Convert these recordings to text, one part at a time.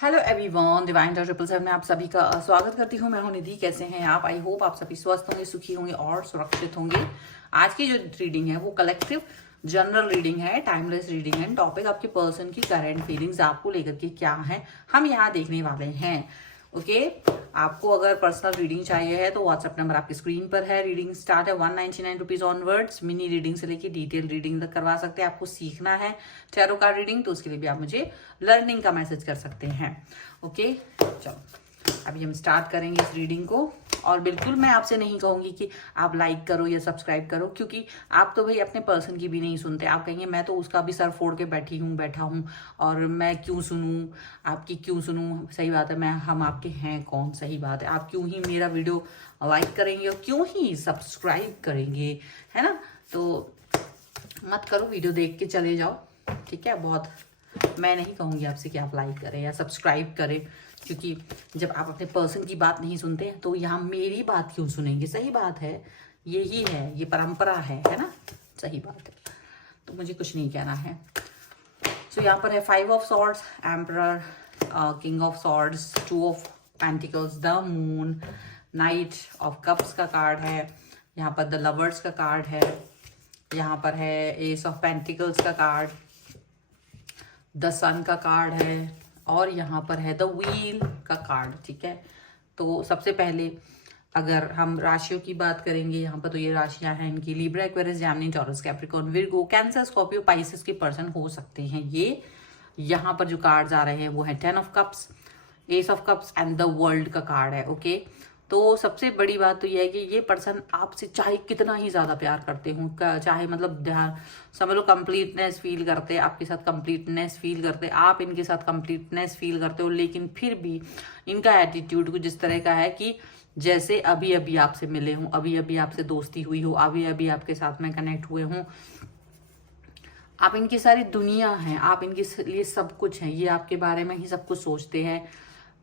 Hello everyone, divine talk 777 में आप सभी का स्वागत करती हूँ। मैं हूँ निधि। कैसे हैं आप? आई होप आप सभी स्वस्थ होंगे, सुखी होंगे और सुरक्षित होंगे। आज की जो रीडिंग है वो कलेक्टिव जनरल रीडिंग है, टाइमलेस रीडिंग है। टॉपिक आपके पर्सन की करंट फीलिंग्स आपको लेकर के क्या है हम यहाँ देखने वाले हैं। ओके आपको अगर पर्सनल रीडिंग चाहिए है तो व्हाट्सएप नंबर आपकी स्क्रीन पर है। रीडिंग स्टार्ट है 199 रुपीज ऑनवर्ड्स। मिनी रीडिंग से लेके डिटेल रीडिंग तक करवा सकते हैं। आपको सीखना है टैरो कार्ड रीडिंग तो उसके लिए भी आप मुझे लर्निंग का मैसेज कर सकते हैं। ओके चलो अभी हम स्टार्ट करेंगे इस रीडिंग को। और बिल्कुल मैं आपसे नहीं कहूंगी कि आप लाइक करो या सब्सक्राइब करो, क्योंकि आप तो भाई अपने पर्सन की भी नहीं सुनते। आप कहेंगे मैं तो उसका भी सर फोड़ के बैठा हूँ और मैं क्यों सुनूं, आपकी क्यों सुनूं। सही बात है, हम आपके हैं कौन? सही बात है, आप क्यों ही मेरा वीडियो लाइक करेंगे और क्यों ही सब्सक्राइब करेंगे, है ना? तो मत करो, वीडियो देख के चले जाओ, ठीक है। बहुत मैं नहीं कहूँगी आपसे कि आप लाइक करें या सब्सक्राइब करें, क्योंकि जब आप अपने पर्सन की बात नहीं सुनते हैं तो यहाँ मेरी बात क्यों सुनेंगे? सही बात है, यही है, ये परंपरा है ना? सही बात है, तो मुझे कुछ नहीं कहना है। सो यहाँ पर है 5 of swords, emperor, king of swords, 2 of pentacles, the moon, night of cups का कार्ड है। यहाँ पर द लवर्स का कार्ड है। यहाँ पर है एस ऑफ पेंटिकल्स का कार्ड, द सन का कार्ड है और यहाँ पर है द व्हील का कार्ड, ठीक है। तो सबसे पहले अगर हम राशियों की बात करेंगे यहाँ पर, तो ये राशियां हैं इनकी Libra, Aquarius, Gemini, taurus, Capricorn, Virgo, cancer, Scorpio, Pisces के पर्सन हो सकते हैं ये। यहाँ पर जो कार्ड्स आ रहे हैं वो है 10 of cups, S of cups and the world का कार्ड है। ओके तो सबसे बड़ी बात तो यह है कि ये पर्सन आपसे चाहे कितना ही ज्यादा प्यार करते हो, चाहे मतलब ध्यान समझ लो कंप्लीटनेस फील करते, आपके साथ कंप्लीटनेस फील करते, आप इनके साथ कंप्लीटनेस फील करते हो, लेकिन फिर भी इनका एटीट्यूड कुछ इस तरह का है कि जैसे अभी अभी आपसे मिले हूँ, अभी अभी आपसे दोस्ती हुई हो, अभी अभी आपके साथ में कनेक्ट हुए हूँ, आप इनकी सारी दुनिया हैं, आप इनके लिए सब कुछ हैं, ये आपके बारे में ही सब कुछ सोचते हैं,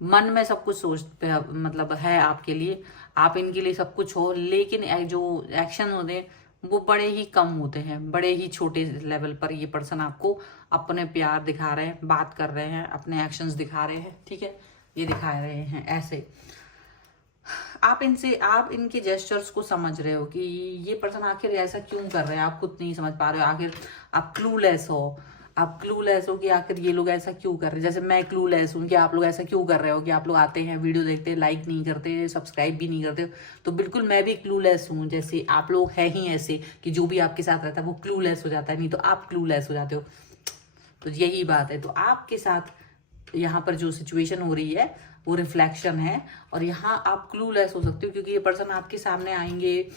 मन में सब कुछ सोचते मतलब है आपके लिए, आप इनके लिए सब कुछ हो। लेकिन जो एक्शन होते हैं वो बड़े ही कम होते हैं, बड़े ही छोटे लेवल पर ये पर्सन आपको अपने प्यार दिखा रहे हैं, बात कर रहे हैं, अपने एक्शंस दिखा रहे हैं, ठीक है। ये दिखा रहे हैं ऐसे, आप इनके जेस्चर्स को समझ रहे हो कि ये पर्सन आखिर ऐसा क्यों कर रहे हैं, आप खुद नहीं समझ पा रहे हो। आखिर आप क्लूलेस हो कि आखिर ये लोग ऐसा क्यों कर रहे हैं। जैसे मैं क्लूलेस हूँ कि आप लोग ऐसा क्यों कर रहे हो, कि आप लोग आते हैं, वीडियो देखते हैं, लाइक नहीं करते, सब्सक्राइब भी नहीं करते। तो बिल्कुल मैं भी क्लूलेस हूँ, जैसे आप लोग हैं ही ऐसे कि जो भी आपके साथ रहता है वो क्लूलेस हो जाता है, नहीं तो आप क्लूलेस हो जाते हो। तो यही बात है। तो आपके साथ यहाँ पर जो सिचुएशन हो रही है वो रिफ्लेक्शन है, और यहाँ आप क्लूलेस हो सकते हो क्योंकि ये पर्सन आपके सामने आएंगे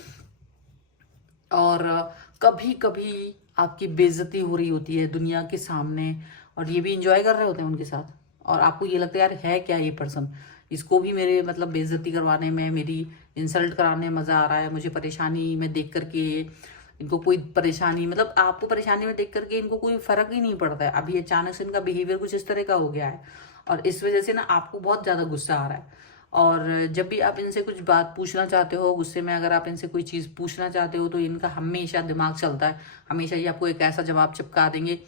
और कभी कभी आपकी बेइज्जती हो रही होती है दुनिया के सामने, और ये भी इंजॉय कर रहे होते हैं उनके साथ, और आपको ये लगता है यार है क्या ये पर्सन, इसको भी मेरे मतलब बेइज्जती करवाने में, मेरी इंसल्ट कराने में मजा आ रहा है, मुझे परेशानी में देख करके इनको कोई परेशानी, मतलब आपको परेशानी में देख करके इनको कोई फर्क ही नहीं पड़ता है। अभी अचानक से इनका बिहेवियर कुछ इस तरह का हो गया है और इस वजह से ना आपको बहुत ज्यादा गुस्सा आ रहा है। और जब भी आप इनसे कुछ बात पूछना चाहते हो, गुस्से में अगर आप इनसे कोई चीज़ पूछना चाहते हो, तो इनका हमेशा दिमाग चलता है, हमेशा ये आपको एक ऐसा जवाब चिपका देंगे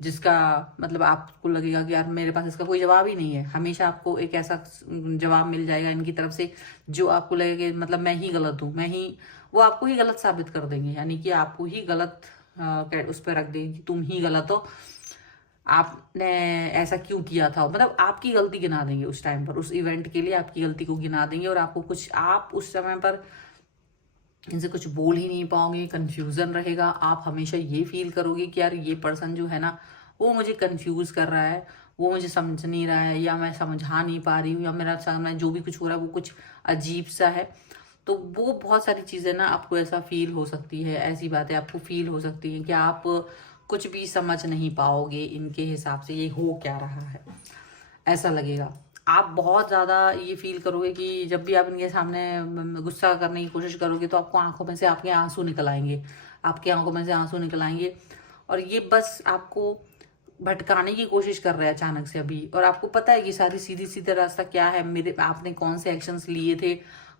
जिसका मतलब आपको लगेगा कि यार मेरे पास इसका कोई जवाब ही नहीं है। हमेशा आपको एक ऐसा जवाब मिल जाएगा इनकी तरफ से जो आपको लगेगा कि मतलब मैं ही गलत हूँ, वो आपको ही गलत साबित कर देंगे, यानी कि आपको ही गलत उस पर रख देंगे कि तुम ही गलत हो, आपने ऐसा क्यों किया था, मतलब आपकी गलती गिना देंगे उस टाइम पर, उस इवेंट के लिए आपकी गलती को गिना देंगे, और आपको कुछ, आप उस समय पर इनसे कुछ बोल ही नहीं पाओगे, कंफ्यूजन रहेगा। आप हमेशा ये फील करोगे कि यार ये पर्सन जो है ना वो मुझे कंफ्यूज कर रहा है, वो मुझे समझ नहीं रहा है, या मैं समझा नहीं पा रही हूँ, या मेरा सामने जो भी कुछ हो रहा है वो कुछ अजीब सा है। तो वो बहुत सारी चीज़ें ना आपको ऐसा फील हो सकती है, ऐसी बातें आपको फील हो सकती हैं कि आप कुछ भी समझ नहीं पाओगे इनके हिसाब से ये हो क्या रहा है, ऐसा लगेगा। आप बहुत ज़्यादा ये फील करोगे कि जब भी आप इनके सामने गुस्सा करने की कोशिश करोगे तो आपको आंखों में से आपके आंसू निकल आएंगे, आपके आंखों में से आंसू निकल आएंगे, और ये बस आपको भटकाने की कोशिश कर रहे हैं अचानक से अभी। और आपको पता है कि सारी सीधी सीधा रास्ता क्या है, मेरे आपने कौन से एक्शंस लिए थे,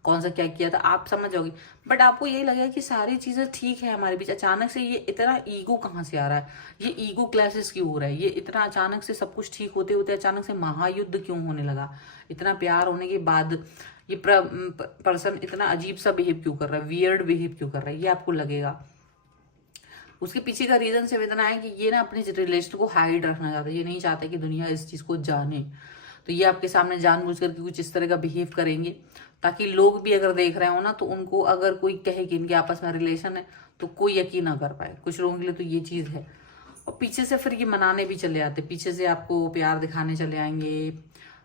कौन सा क्या किया था, आप समझ जाओगे। बट आपको यही लगेगा कि सारी चीजें ठीक है हमारे बीच, अचानक से ये इतना ईगो कहाँ से आ रहा है, ये ईगो क्लैशेस क्यों हो रहा है, ये इतना अचानक से सब कुछ ठीक होते होते अचानक से महायुद्ध क्यों होने लगा, इतना प्यार होने के बाद ये पर्सन इतना अजीब सा बिहेव क्यों कर रहा है, वियर्ड बिहेव क्यों कर रहा है, ये आपको लगेगा। उसके पीछे का रीजन सिर्फ इतना है कि ये ना अपने रिलेशन को हाइड रखना चाहता है, ये नहीं चाहता कि दुनिया इस चीज को जाने। तो ये आपके सामने जानबूझ करके कुछ इस तरह का बिहेव करेंगे ताकि लोग भी अगर देख रहे हो ना तो उनको अगर कोई कहे कि इनके आपस में रिलेशन है तो कोई यकीन ना कर पाए। कुछ लोगों के लिए तो ये चीज है। और पीछे से फिर ये मनाने भी चले आते, पीछे से आपको प्यार दिखाने चले आएंगे,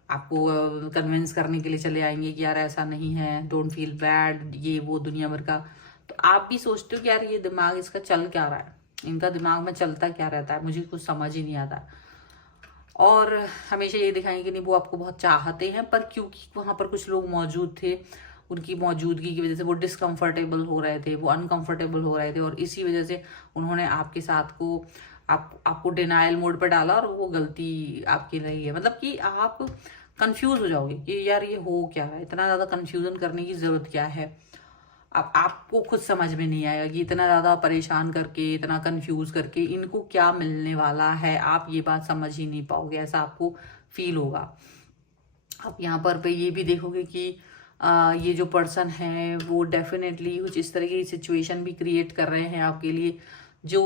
आपको कन्विंस करने के लिए चले आएंगे कि यार ऐसा नहीं है, डोंट फील बैड, ये वो दुनिया भर का। तो आप भी सोचते हो कि यार ये दिमाग इसका चल क्या रहा है, इनका दिमाग में चलता क्या रहता है, मुझे कुछ समझ ही नहीं आता। और हमेशा ये दिखाएंगे कि नहीं वो आपको बहुत चाहते हैं, पर क्योंकि वहां पर कुछ लोग मौजूद थे, उनकी मौजूदगी की वजह से वो डिसकंफर्टेबल हो रहे थे, वो अनकंफर्टेबल हो रहे थे, और इसी वजह से उन्होंने आपके साथ को आपको डिनायल मोड पर डाला और वो गलती आपकी रही है। मतलब कि आप कंफ्यूज हो जाओगे कि यार ये हो क्या रहा है, इतना ज्यादा कंफ्यूजन करने की जरूरत क्या है। अब आपको खुद समझ में नहीं आएगा कि इतना ज्यादा परेशान करके, इतना कंफ्यूज करके इनको क्या मिलने वाला है, आप ये बात समझ ही नहीं पाओगे, ऐसा आपको फील होगा। आप यहाँ पर पे ये भी देखोगे कि ये जो पर्सन है वो डेफिनेटली कुछ इस तरह की सिचुएशन भी क्रिएट कर रहे हैं आपके लिए जो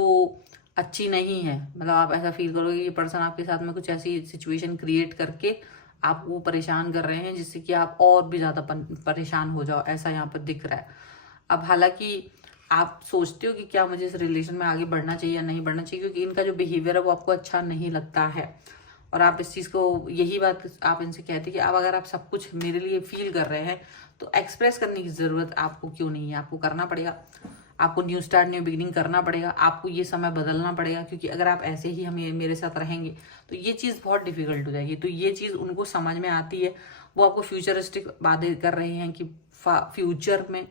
अच्छी नहीं है। मतलब आप ऐसा फील करोगे ये पर्सन आपके साथ में कुछ ऐसी सिचुएशन क्रिएट करके आपको परेशान कर रहे हैं जिससे कि आप और भी ज्यादा परेशान हो जाओ, ऐसा यहाँ पर दिख रहा है। अब हालांकि आप सोचते हो कि क्या मुझे इस रिलेशन में आगे बढ़ना चाहिए या नहीं बढ़ना चाहिए, क्योंकि इनका जो बिहेवियर है वो आपको अच्छा नहीं लगता है, और आप इस चीज को, यही बात आप इनसे कहते हैं कि अब अगर आप सब कुछ मेरे लिए फील कर रहे हैं तो एक्सप्रेस करने की जरूरत आपको क्यों नहीं है, आपको करना पड़ेगा, आपको न्यू स्टार्ट न्यू बिगिनिंग करना पड़ेगा, आपको ये समय बदलना पड़ेगा, क्योंकि अगर आप ऐसे ही हमें मेरे साथ रहेंगे तो ये चीज़ बहुत डिफिकल्ट हो जाएगी। तो ये चीज़ उनको समझ में आती है, वो आपको फ्यूचरिस्टिक बातें कर रहे हैं कि फ्यूचर में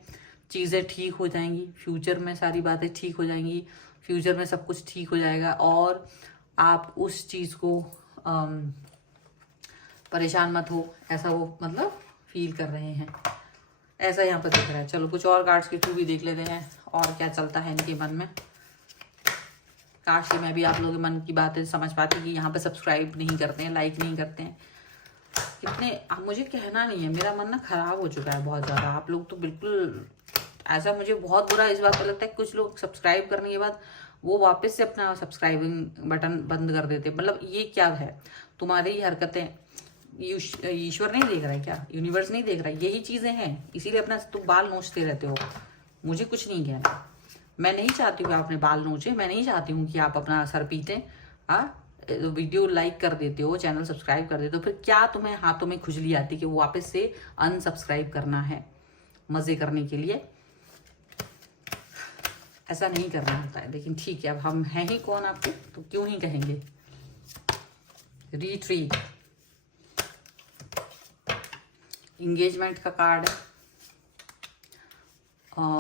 चीज़ें ठीक हो जाएंगी, फ्यूचर में सारी बातें ठीक हो जाएंगी, फ्यूचर में सब कुछ ठीक हो जाएगा, और आप उस चीज़ को परेशान मत हो, ऐसा वो मतलब फील कर रहे हैं, ऐसा यहाँ पर दिख रहा है। चलो कुछ और कार्ड्स के थ्रू भी देख लेते हैं और क्या चलता है इनके मन में। काश कि मैं भी आप लोगों के मन की बातें समझ पाती कि यहाँ पे सब्सक्राइब नहीं करते हैं, लाइक नहीं करते हैं, कितने मुझे कहना नहीं है, मेरा मन ना खराब हो चुका है बहुत ज़्यादा। आप लोग तो बिल्कुल ऐसा, मुझे बहुत बुरा इस बात पर लगता है कुछ लोग सब्सक्राइब करने के बाद वो वापस से अपना सब्सक्राइबिंग बटन बंद कर देते। मतलब ये क्या है, तुम्हारी ही हरकतें ईश्वर नहीं देख रहा है क्या, यूनिवर्स नहीं देख रहा है, यही चीजें हैं, इसीलिए अपना तुम बाल नोचते रहते हो। मुझे कुछ नहीं कहना, मैं नहीं चाहती हूँ आपने बाल नोचे, मैं नहीं चाहती हूँ कि आप अपना सर पीटे। वीडियो लाइक कर देते हो, चैनल सब्सक्राइब कर देते हो, फिर क्या तुम्हें हाथों में खुजली आती कि वो वापस से अनसब्सक्राइब करना है मजे करने के लिए। ऐसा नहीं करना होता है, लेकिन ठीक है, अब हम हैं ही कौन आपको, तो क्यों ही कहेंगे। रिट्रीट, इंगेजमेंट का कार्ड है,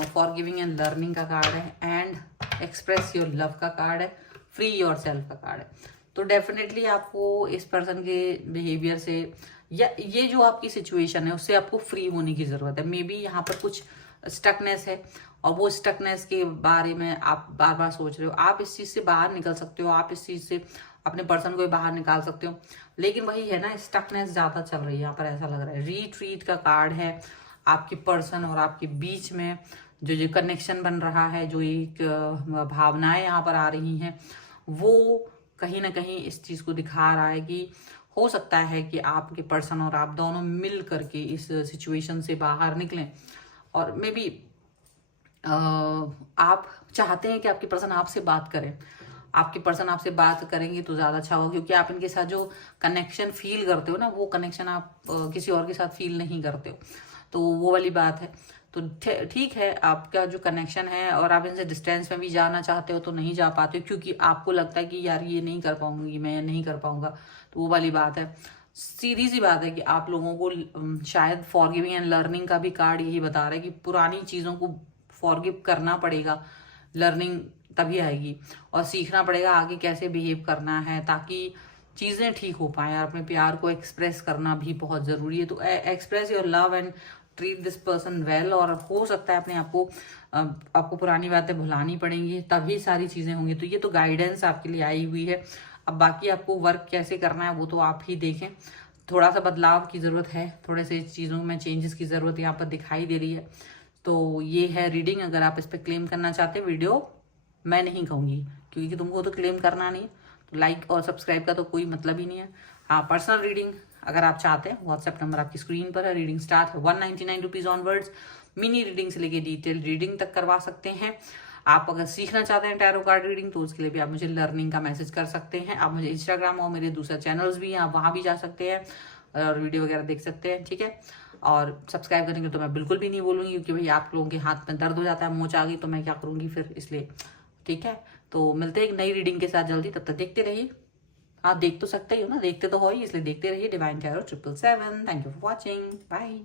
फॉरगिविंग एंड लर्निंग का कार्ड है, एंड एक्सप्रेस योर लव का कार्ड है, फ्री योर सेल्फ का कार्ड है। तो डेफिनेटली आपको इस पर्सन के बिहेवियर से या ये जो आपकी सिचुएशन है उससे आपको फ्री होने की जरूरत है। मे बी यहाँ पर कुछ स्टकनेस है और वो स्टकनेस के बारे में आप बार बार सोच रहे हो। आप इस चीज से बाहर निकल सकते हो, आप इस चीज से अपने पर्सन को बाहर निकाल सकते हो, लेकिन वही है ना, स्टकनेस ज्यादा चल रही है यहाँ पर, ऐसा लग रहा है। रीट्रीट का कार्ड है, आपके पर्सन और आपके बीच में जो कनेक्शन बन रहा है, जो एक भावनाएं यहाँ पर आ रही हैं, वो कहीं ना कहीं इस चीज को दिखा रहा है कि हो सकता है कि आपके पर्सन और आप दोनों मिल करके इस सिचुएशन से बाहर निकलें। और मे बी आप चाहते हैं कि आपके पर्सन आपसे बात करें, आपके पर्सन आपसे बात करेंगे तो ज्यादा अच्छा होगा, क्योंकि आप इनके साथ जो कनेक्शन फील करते हो ना, वो कनेक्शन आप किसी और के साथ फील नहीं करते हो। तो वो वाली बात है। तो ठीक है, आपका जो कनेक्शन है और आप इनसे डिस्टेंस में भी जाना चाहते हो तो नहीं जा पाते हो, क्योंकि आपको लगता है कि यार ये नहीं कर पाऊंगी, मैं नहीं कर पाऊंगा। तो वो वाली बात है। सीधी सी बात है कि आप लोगों को शायद फॉरगिविंग एंड लर्निंग का भी कार्ड यही बता रहा है कि पुरानी चीजों को फॉरगिव करना पड़ेगा, लर्निंग तभी आएगी, और सीखना पड़ेगा आगे कैसे बिहेव करना है ताकि चीजें ठीक हो पाए। अपने प्यार को एक्सप्रेस करना भी बहुत जरूरी है। तो express your love and treat this person well, और हो सकता है अपने आपको पुरानी बातें भुलानी पड़ेंगी, तभी सारी चीजें होंगी। तो ये तो गाइडेंस आपके लिए आई हुई है। अब बाकी आपको वर्क कैसे करना है वो तो आप ही देखें। थोड़ा सा बदलाव की जरूरत है, थोड़े से चीजों में चेंजेस की जरूरत यहाँ पर दिखाई दे रही है। तो ये है रीडिंग। अगर आप इस पर क्लेम करना चाहते हैं, वीडियो मैं नहीं कहूंगी क्योंकि तुमको तो क्लेम करना नहीं, तो लाइक और सब्सक्राइब का तो कोई मतलब ही नहीं है। हाँ, पर्सनल रीडिंग अगर आप चाहते हैं, व्हाट्सएप नंबर आपकी स्क्रीन पर है। रीडिंग स्टार्ट है 199 रुपीज ऑनवर्ड्स। मिनी रीडिंग से लेके डिटेल रीडिंग तक करवा सकते हैं। आप अगर सीखना चाहते हैं टैरो कार्ड रीडिंग, तो उसके लिए भी आप मुझे लर्निंग का मैसेज कर सकते हैं। आप मुझे इंस्टाग्राम और मेरे दूसरे चैनल्स भी हैं, आप वहाँ भी जा सकते हैं और वीडियो वगैरह देख सकते हैं, ठीक है। और सब्सक्राइब करने के तो मैं बिल्कुल भी नहीं बोलूंगी, क्योंकि भाई आप लोगों के हाथ में दर्द हो जाता है, मोच आ गई तो मैं क्या करूंगी फिर, इसलिए ठीक है। तो मिलते हैं एक नई रीडिंग के साथ जल्दी, तब तक देखते रहिए। आप देख तो सकते ही हो ना, देखते तो हो ही, इसलिए देखते रहिए divine tarot 777। Thank you for watching, bye.